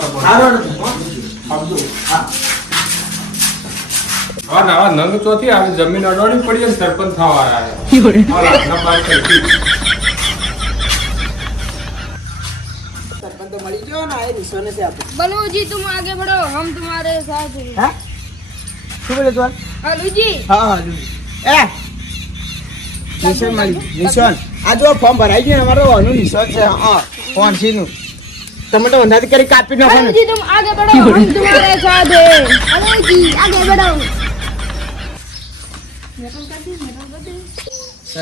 support. હાલો ને. આવજો. હા. આ નવા નંગ ચોથી જમીન અડવાણી પડી અને સરપંચ થવા આવ્યા આ લાખના બાર કઈથી. સરપંચ તો મળી ગયો ને, આ એ રિશ્વત નથી આપી. बलू जी तुम आगे बढ़ो हम तुम्हारे साथ हैं હા? શું બોલે તું? हलू जी હા, હા, જો. એ! નિશાન મળી ગયું. નિશાન. આ જો ફોર્મ ભરાઈ ગયું ને, અમારું ઓનું નિશાન છે હા ફોનસીનું. તમે તો અંધારી કરી કાપી નાખો हलू ને. जी तुम आगे बढ़ो हम तुम्हारे साथ हैं हलू जी आगे बढ़ो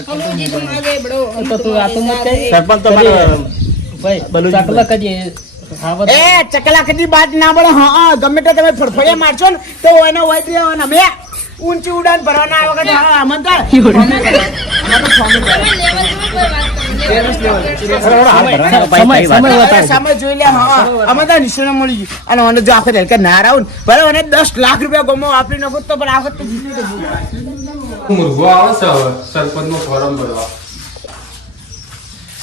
हलू जी तुम आगे बढ़ो हम તો તું આ તો મત કહી. સરપંચ તમારો ભાઈ ચકલા કરીએ ખાવા દે. એ ચકલા કદી બાદ ના બોલો હા હા ગમે તો તમે ફરફડિયા મારશો ને તો એને હોય દેવાના અમે ઊંચી ઉડાન ભરવાના આ વખત હા અમન તો સમય સમય બતાવો. સામે જોઈ લે. હા અમે તો નિશાન મળી ગયું. અને મને જો આખો દેડકે ભલે મને દસ લાખ રૂપિયા ગમો આપી નાખો તો પણ આ વખત તો તો હવે સરપંચનો ફોરમ ભરવા.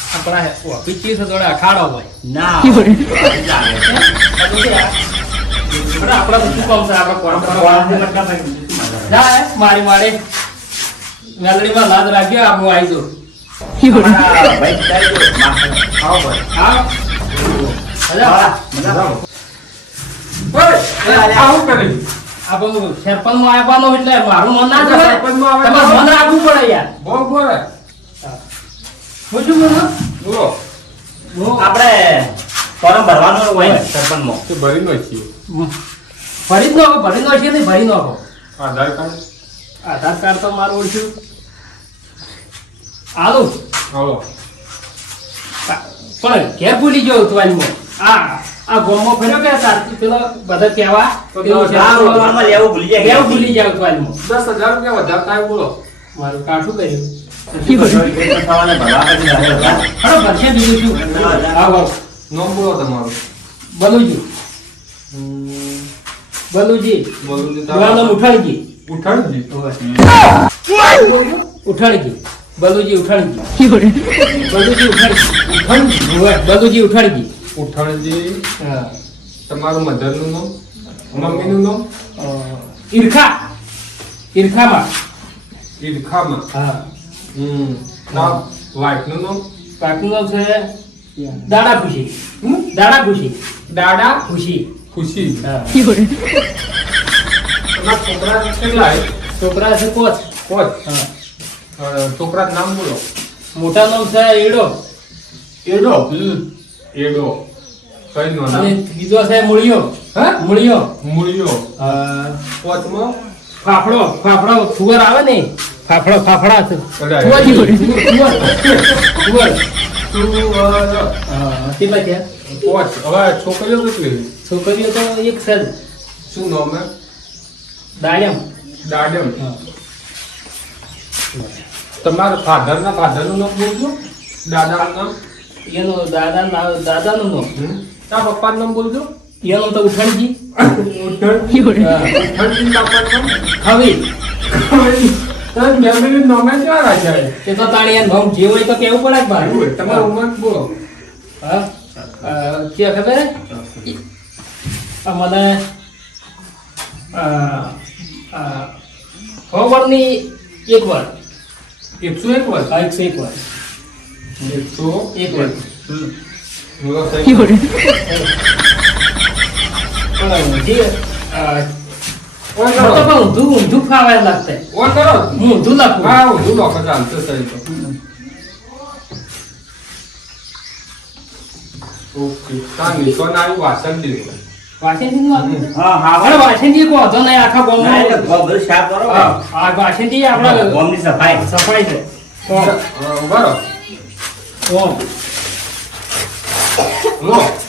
આપણા હે- ઓ, પીચી છે જોડે અખાડો હોય. ના. આપણા શું કામ છે? આપણા પરંપરા જા મારી મારે મેલડીમાં લાજ રાખ્યો આવી સરપંચમાં આવવાનો એટલે મારું મન ના જોડે સરપંચમાં આવે મન રાખવું પડે યાર. બોલ બોલે હું શું બોલું? બોલો. હું આપણે ફોર્મ ભરવાનું હોય સરપંચમાં. તે ભરી નો છીએ. ભરી જ નાખો ભરી ને ભરી નાખો આધાર કાર્ડ? આધાર કાર્ડ તો મારું ઓળખ્યું આલું હાલો. પણ ઘેર ભૂલી ગયો ઉતવાનમાં આ આ ગોમો ફર્યો કે તારથી પેલો બધા કહેવા તો લેવું ભૂલી જાય ઘેર. ભૂલી જાય ઉતવાનમાં દસ હજાર રૂપિયા વધારે થાય બોલો. મારું કાઠું કર્યું? જાહેર હતા. હલો ભરશે બીજું શું આવો આવો. નામ બોલો તમારું બલુજી બલુજી બોલું મારું નામ ઉઠાણજી ઉઠાણજી ઉઠાણજી બલુજી ઉઠાણજી બલુજી ઉઠાણજી ઉઠાણજી હોવે, બલુજી ઉઠાણજી ઉઠાણજી હા તમારું મધરનું નામ મમ્મીનું નામ ઈરખા ઈરખામાં ઈરખામાં હા હમ. નામ વાઈફનું નામ? પાકનું નામ છે? દાડા ખુશી. હમ? દાડા ખુશી. દાડા? ખુશી. ખુશી. હા. છોકરા કેટલા છે? છોકરા છે કોચ. કોચ? હા. અ, છોકરાનું નામ બોલો. મોટા નામ છે એડો. એડો? હમ. એડો. કઈ નો નામ? બીજો છે મૂળિયો. હા? મૂળિયો. મૂળિયો. કોચમાં? ફાફડો ફાફડો ફુવર આવે ને? ફાફડો ફાફડા છોકરીઓ છોકરીઓ તો એક છે શું નામ દાડમ. દાડમ. તમારા ફાધર ના ફાધરનું નામ બોલજો. દાદા નામ? એનો દાદા દાદા દાદાનું નામ? તારા પપ્પા નામ બોલજો. એનું તો ઉઠણજી ઉઠણજી હા. ખવી તારા ફેમિલી નામે ક્યાં રાખ્યા? એ તો તાણી એમ નામ જે હોય તો કેવું પડે ભાઈ. તમારું ઉંમર બોલો. હા. ક્યાં ખબર આ મને અ, એક વાર. એકસો એક વર્ષ આ એકસો એક વાર. એકસો એક વર્ષ સફાઈ. સફાઈ છે. અ,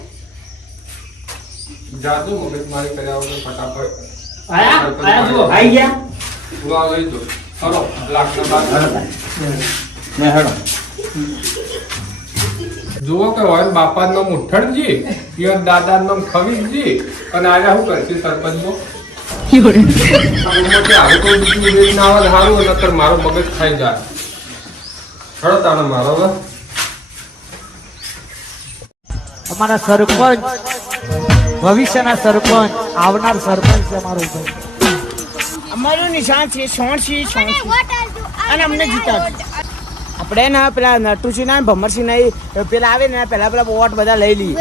બોલો મગજ મારી કર્યા વગર ફટાફટ. આયા? આયા જુઓ આઈ ગયા? બોલો આ લઈ દો ચલો લાખના બાદ ને હેડો જુઓ કે હોય બાપા નો ઉઠણજી પિયર દાદા નો ખવીજી અને આજે શું કરશે સરપંચ નો મારો મગજ ખાઈ જાય. તાણે મારો હવે. અમારા સરપંચ. ભવિષ્યના સરપંચ આવનાર સરપંચ છે અમારો ભાઈ અમારું નિશાન છે સોણસી સોણસી અને અમને જીતા આપણે ના પેલા નટુસિંહ ના ભમરસિંહ ના પેલા આવે ને પેલા પેલા વોટ બધા લઈ લઈએ.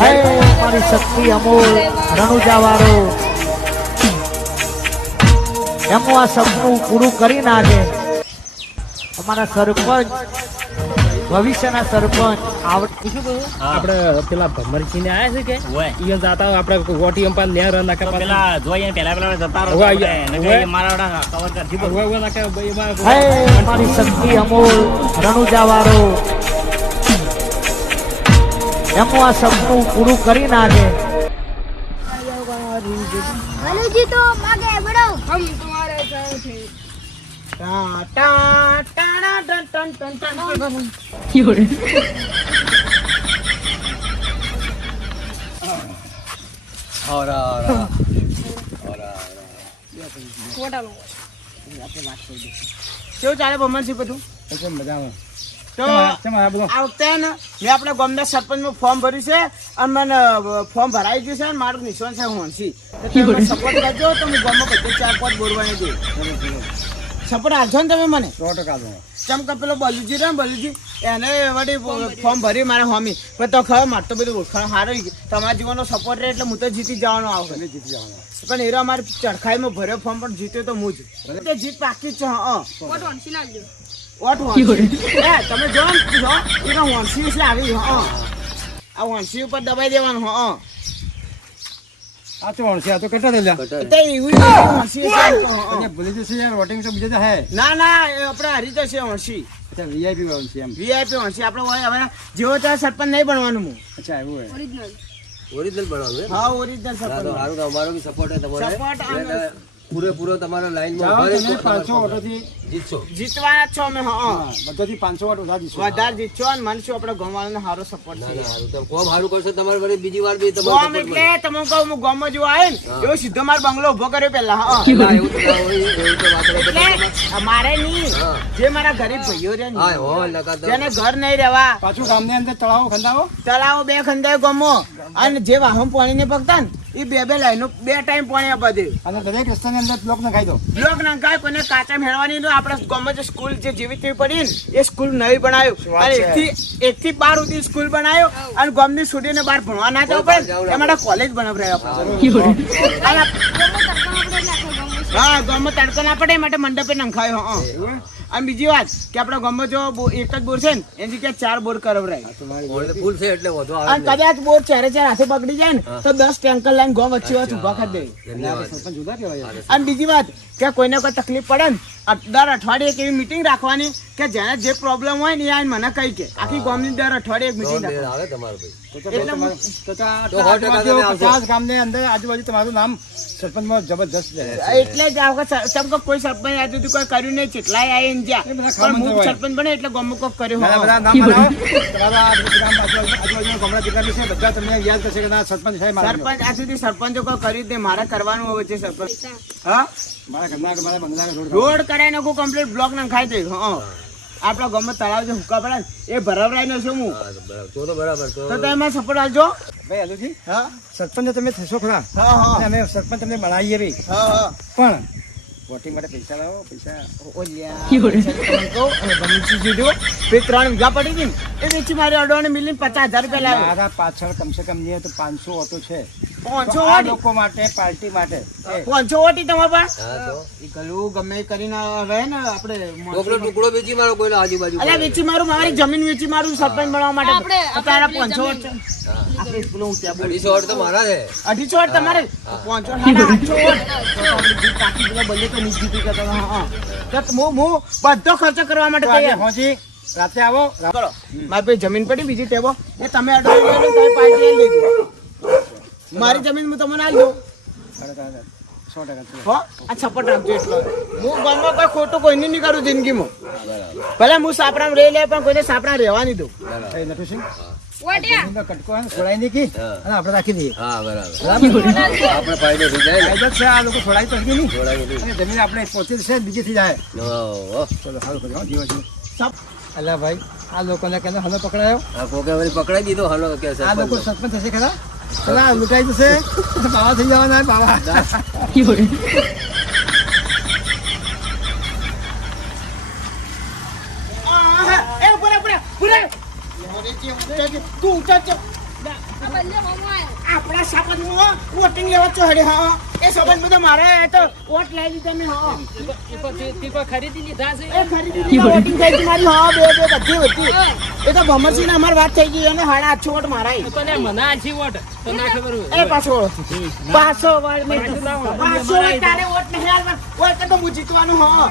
હે અમારી શક્તિ અમોલ રણુજા વાળો એમનું આ સપનું પૂરું કરી નાખે. અમારા સરપંચ ભવિષ્યના સરપંચ આવડ. શું કહું? આપણે પેલા ભમરજી ને આયા છે કે? ઈયન જાતા આપણે ગોટી અંપા ને નેર નાખે પેલા જોઈએ પેલા પેલા જતા રહો નકે મારા કવર કર જીબો હોય નાખે ભાઈ મારી શક્તિ અમોલ રણુજા વાળો એમો આ સપનું પૂરું કરી નાખે. અનુજી તો માગે બડો હમ તમારે સાથ ટાટા કેવું ચાલે ભમરસિંહ બધું ફોર્મ ભર્યું છે અને મને. ફોર્મ ભરાઈ ગયું છે અને મારું નિશાન છે સપોર્ટ કરજો તો હું ગામમાં બધું ચાર પાંચ સપોર્ટ આપજો. ને તમે મને કેમ કે પેલો બલુજી રે બલુજી એને વળી ફોર્મ ભરી મારા હોમી. પણ તો ખબર મારે તો બધું ઓળખાણ સારો તમારા જીવનનો સપોર્ટ રહે એટલે હું તો જીતી જવાનો આવું. તમે જીતી જવાનો. પણ એરો અમારે ચરખાઈમાં ભર્યો ફોર્મ પણ જીત્યો તો હું જ. જીત પાકી જ છે હા ઓટ તમે જો ને પૂછો એ હોન્સી વિશે આવી હા આ વંશી ઉપર દબાઈ દેવાનું હા. આ તો ઓણસી આ તો કટા દેલા ભૂલી જશે વોટિંગ તો બીજો તો હે. ના ના આપણે હરી જશે ઓણસી અચ્છા વીઆઈપી ઓણસી એમ. વીઆઈપી ઓણસી આપણે જેવો ત્યાં સરપંચ નહીં બનવાનું અચ્છા એવું ઓરિજિનલ ઓરિજિનલ હા ઓરિજિનલ હારું સારું અમારો બી સપોર્ટ હે? તમારો સપોર્ટ પૂરેપૂરો તમારો લાઈનમાં ઊભા રહેજો, તમારે જીતશો. જીતવાના છો અમે હા. પાંચસો વધારે જીતશો અને માનશું આપણે ગોમાળાનો સારો સપોર્ટ છે. સારું કોમ સારું કરશો તમારે વળી બીજી વાર બી તમારો ગોમ એટલે તમે કહું હું ગોમમાં જેવો આવે ને એવો સીધો મારો બંગલો ઊભો કર્યો પેલા હા. એટલે મારે નહીં. જે મારા ગરીબ ભાઈઓ તો જેને ઘર નહીં રહેવા. પાછું ગામની અંદર તળાવો ખંડાવો? તળાવો બે ખંડાય ગમો. અને જે વાહન પાણીને પગતા ને એ બે બે લાઈનો બે ટાઈમ પાણી આપવા દે. અને દરેક રસ્તાની અંદર બ્લોક નખાઈ દો. બ્લોક નાખાય કોઈને કાચા મેળવાની ને આપણે ગમે જે સ્કૂલ જે જેવી તેવી પડી ને એ સ્કૂલ નવી બનાવ્યું અને એકથી એકથી બાર સુધી સ્કૂલ બનાવ્યો અને ગામની છોડીને બહાર ભણવા ના જવું પડે ને, એ માટે કોલેજ બનાવરાયો આપણે. હા. ગમે તડકો ના પડે એ માટે મંડપે નંખાયો હા. અને બીજી વાત કે આપણા ગામમાં જો એક જ બોર છે ને એની જગ્યાએ ચાર બોર કરવરાય. ફૂલ છે એટલે વધુ આવે અને કદાચ બોર ચારે ચાર હાથે પકડી જાય ને તો દસ ટેન્કર લાઈન ગામ વચ્ચે વચ્ચે ઊભા કરી દે. અને બીજી વાત કે કોઈને કોઈ તકલીફ પડે ને દર અઠવાડિયે એક એવી મીટિંગ રાખવાની કે જેને જે પ્રોબ્લેમ હોય ને એ આઈને મને કહી કે આખી ગામની દર અઠવાડિયે એક મીટિંગ આવે તમારો ભાઈ. આજુબાજુ તમારું નામ સરપંચમાં જબરદસ્ત એટલે જ આ વખત સર- કોઈ સરપંચ આજ સુધી કોઈ કર્યું નહીં ચેટલાય આઈ ને જ્યાં. પણ હું સરપંચ બને એટલે કોક કર્યું બધા નામ આજુબાજુ ગામ બધા તમને યાદ થશે કે ના સરપંચ સાહેબ મારા સરપંચ આ સુધી સરપંચો કોઈ કર્યું જ નહીં. મારે કરવાનું હોય છે સરપંચ. હા? મારા ઘરના મારા રોડ કરાવી નાખું કમ્પ્લીટ બ્લોક નાખાઈ દઈ હા. આપણા ગામમાં તળાવ જે હુકા પડે એ ભરાવરાય નો છું હું. તો તો બરાબર તો તો તમે સપોર્ટ આપજો. ભાઈ હજુથી હા? સરપંચ તમે થશો ખરા? હા હા. અમે સરપંચ તમને બનાવીએ ભાઈ. હા હા. પણ વોટિંગ માટે પૈસા લાવો પૈસા. ઓલ્યા અને બે ત્રણ વીઘા પડી હતી ને. એ વેચી મારી અડવાને મિલીને પચાસ હજાર રૂપિયા લાવ્યો. પાછળ કમસે કમ નહીં તો પાંચસો ઓટો છે. પાંચસો લોકો માટે પાર્ટી માટે. પાંચસો ઓટી તમારા પાસે? હા ગલું ગમે કરીને રહે ને આપણે ટોકરો ટુકડો વેચી મારો આજુબાજુ અલ્યા વેચી મારું મારી જમીન વેચી મારું સરપંચ માટે. આપણે- તારા પાંચસો જમીન. વોટ છે. આપણે પેલું હું ત્યાં બોલું. અઢીસો તો મારા છે. અઢીસો વોટ તમારે? પાંચસો આઠસો વોટ. બાકી પેલા બંને તો હા, હા. તો હું બધો ખર્ચો કરવા માટે તૈયાર. પહોંચી રાતે આવો કરો મારી જમીન પડી બીજી ટેબો. એ તમે પાર્ટી લઈ લેજો મારી જમીન હું તમને આલી દઉં. સો ટકા આ રાખજો એટલો. હું ગામમાં કોઈ ખોટું કોઈને નહીં કરું જિંદગીમાં. ભલે હું સાપડામાં રહી લે પણ કોઈને સાપડા રહેવા નહીં દઉં આપણે રાખી દઈએ. જમીન આપણે પહોંચી છે બીજી થી જાય. ચલો સારું કર્યું ભાઈ આ લોકોને કેને હલો પકડાયો? પકડાઈ દીધો હાલો કે આ લોકો સરપંચ થશે ખરા? પેલા લૂંટાઈ જશે બાવા થઈ જવાના બાવા. આપણા સાપતમાં વોટિંગ લેવા હડે હા. એ સંબંધ બધો મારે એ તો ઓટ લઈ લીધા મેં હા. ખરીદી લીધા છે એ ખરીદી લીધા વોટિંગ થઈ ગઈ મારી હા બે બે બધી હતી. એ તો ભમરસિંહ ને અમારી વાત થઈ ગઈ અને હાડા આઠસો વોટ મારાય. તો ને મને આછી વોટ. તો ના ખબર હોય? એ પાછો. પાછો વાર મેં પાછો વાર તારે વોટ નહીં હાલવા વોટ તો હું જીતવાનું હા.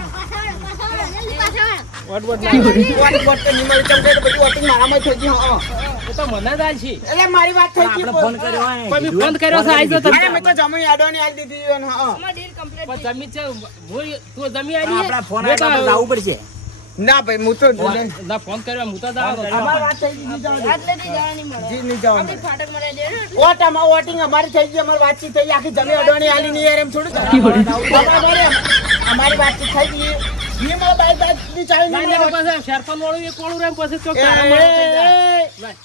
Vote vote vote. વોટ તો નહીં મળી ચમકે તો બધી વોટિંગ મારામાં થઈ ગઈ હા. એ તો મને જ આછી એટલે મારી વાત થઈ ગઈ ફોન કર્યો હોય પણ મેં ફોન કર્યો છે આઈ જો મેં તો જમીન આડવાની આલી દીધી અને હા. અમાર deal complete પણ જમી છે હું તું જમી આવી આપડા ફોન આવ્યા તો પડશે. ના ભાઈ હું તો ના ફોન કર્યો હું તો જાવ અમારી વાત થઈ ગઈ જાઓ. ગઈ. આટલે થી જવા જી નહીં જાઓ આપણી ફાટક મળે છે ને એટલે. વોટ આમાં વોટિંગ અમારી થઈ ગઈ અમારી વાતચીત થઈ આખી જમીન અડવાની આલી નહીં યાર એમ થોડું અમારે અમારી વાતચીત થઈ ગઈ. ઈ મારા બાઈ બાઈ ની નહીં શેરપન વાળું એ વાળું રહે પછી તો એ, મળે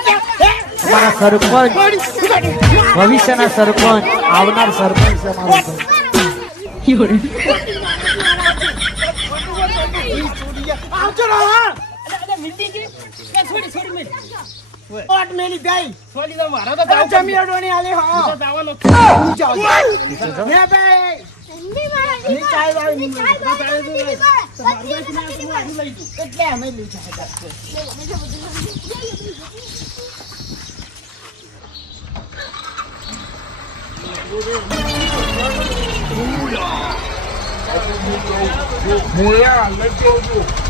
કે? ભવિષ્યના સરપંચ આવનાર સરપંચ છે મારો આવજો મિલતી ગઈ. છોડી છોડી મેલ. વોટ મેલી ગઈ છોડી દો મારો તો જાવ જમીન અડવાની આલી હા તો જવાનો હું જાઉં. હે ભાઈ ઠંડી માં હજી ની ચાય વાળી ની ની ચાય વાળી નથી પણ. એટલે અમે લઈ જાય અંદર કેવું છું